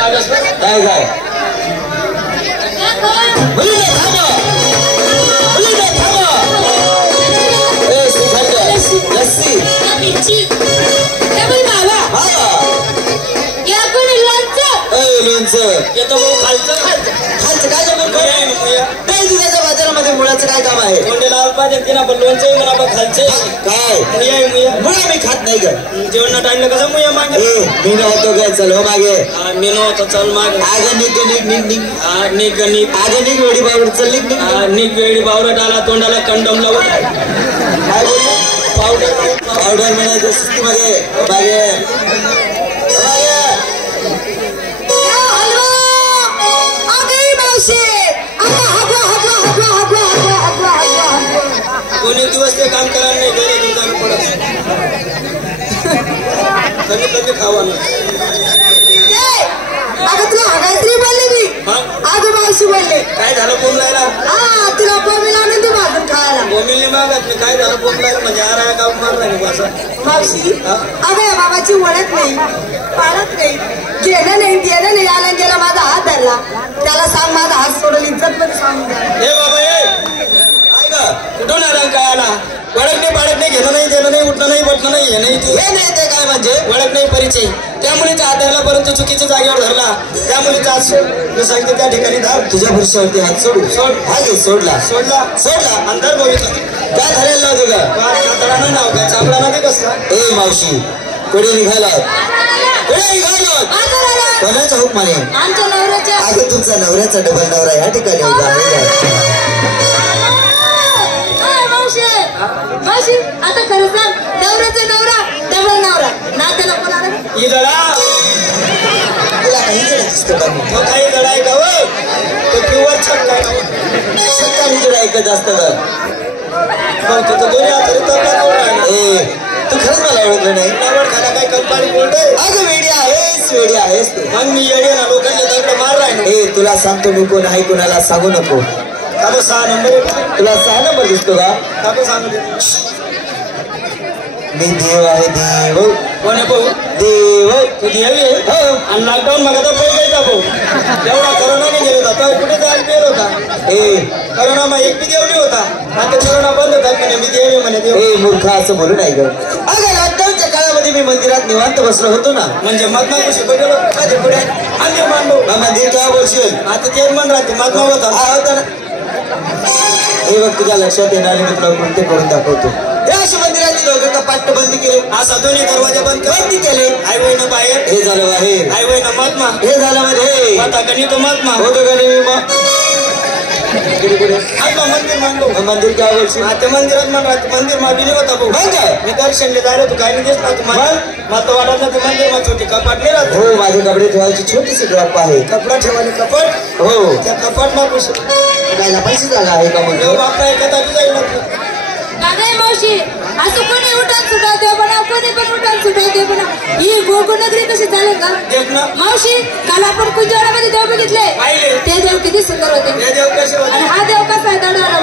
काय काय लस्सी येतो खालचं खालचं काय दुधाच्या बाजारामध्ये मुळाचं काय काम आहे लोणचं म्हणा खालचे काय मुळा मी खात नाही ग जेवण टाइमला कसं मुया मागे मी नव्हतो ग चल हो मागे मी नव्हतो चल मागे आग निघ वेडी बावड चल निघ वेडी बावड आला तोंडाला कंडम लावून काय बोलले पावडर म्हणायचं सुस्ती मागे मागे दोन्ही दिवस ते काम करायला नाही घरी काम पडत कमी कमी खावा तुला हगायत्री बोलले मी आजू मावशी बोलले काय झालं बोंबलायला हा तुला बोंबील आणून दे भाजून खायला बोंबीलने मागत मी काय झालं बोंबलायला म्हणजे आराया गाव मारला नाही असं मावशी अगं या बाबाची ओळख नाही पाळत नाही घेणं नाही आला गेला माझा हात धरला त्याला सांग माझा हात सोडून इज्जत मध्ये सांगून हे बाबा कुठून आला काय आला ओळख नाही पाळत नाही घेणं नाही देणं नाही उठणं नाही बटणं नाही हे नाही ते काय म्हणजे ओळख नाही परिचय त्यामुळे हात धरला परंतु चुकीच्या जागेवर धरला त्यामुळे हात सोड मी सांगते त्या ठिकाणी धार तुझ्या पुरुषावरती हात सोड हा घे सोडला अंतर बोलतो काय धरायला लावतो का नाव काय चांगला नाही कसला ए मावशी पुढे निघाला कोणाचा हुक माने आमच्या नवऱ्याच्या अगं तुमचा नवऱ्याचा डबल नवरा या ठिकाणी मावशी आता खरं सांग नवऱ्याचा नवरा डबल नवरा नात्याला कोण आला तुला काही दिसतो का तो काही जड आहे का तो प्युअर शक्का जड ऐकत असत का दोन्ही तू खरंच मला ओळखलं नाही आवड खाना काय कंपानी बोलतोय अगं वेडी आहेस तू मग मी येडे ना लोकांच्या दगड मारलाय तुला सांगतो मी कोण आहे कोणाला सांगू नको आता 6 नंबर तुला 6 नंबर दिसतो का सांगू मी देव आहे देव कोण आहे भाऊ देव तू देवी आहे आणि लॉकडाऊन मग आता पहिला भाऊ एवढा करोना नाही गेला होता कुठे जायला गेलो होता करोना मग एक बी देवली होता आता करोना बंद होता म्हणे मी देवी म्हणे देव मूर्ख असं बोलू नाही ग अगं लॉकडाऊनच्या काळामध्ये मी मंदिरात निवांत बसलो होतो ना म्हणजे महात्मा कशी बघलो पुढे मंदिर मानलो मंदिर केव्हा बसशील आता ते मन राहते महात्मा होता हा होता ना हे बघ तुझ्या लक्षात येणार मी तुला कोणते करून दाखवतो हे अशा मंदिराचे दोघं कपाट बंद केले असा दोन्ही दरवाजा बंद केले हायवे न बाहेर हे झालं बाहेर हायवे न महात्मा हे झालं मध्ये आता गणित महात्मा होतो गणित मंदिर मानलो मंदिर काय बोलशील ते मंदिरात मंदिर मारली होता भाऊ काय मी दर्शनले जायला तू काय नाही देत ना तुम्हाला मला वाटत ना ते मंदिर मा छोटी कपाट नाही राहत हो माझे कपडे ठेवायची छोटीशी ड्रॉप आहे कपडा ठेवायला कपाट हो त्या कपाट मा काय पैसे जागा आहे का मग बापा एखादा जाईल काय मावशी असं कोणी उठान सुटा देव बनव कोणी पण उठान सुटा देव बनव ही गोकुळनगरी कशी चालेल का मावशी काल आपण कुंजवाड्यामध्ये देव बघितले ते देव किती सुंदर होते आणि हा देव कसा आहे दडवाला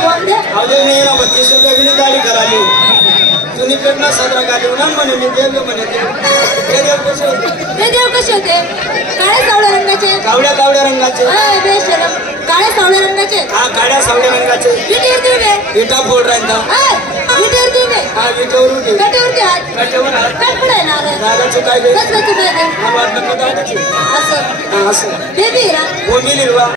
32 रुपये गाडी कराली तुम्ही पेटना साजरा गाडी ना म्हणे मी देव म्हणे ते देव कसे होते काळ्या कावड्या रंगाचे काळ्या सावळ्या रंगाचे हा काळ्या सावळ्या रंगाचे विटा फोड राहता विटेवर तुम्ही हा विटेवर उठे कटेवरती हात कटेवर हात कटपडाय ना नागाचे काय कसलं तुम्ही वाटलं असं असं बेबी बोंबील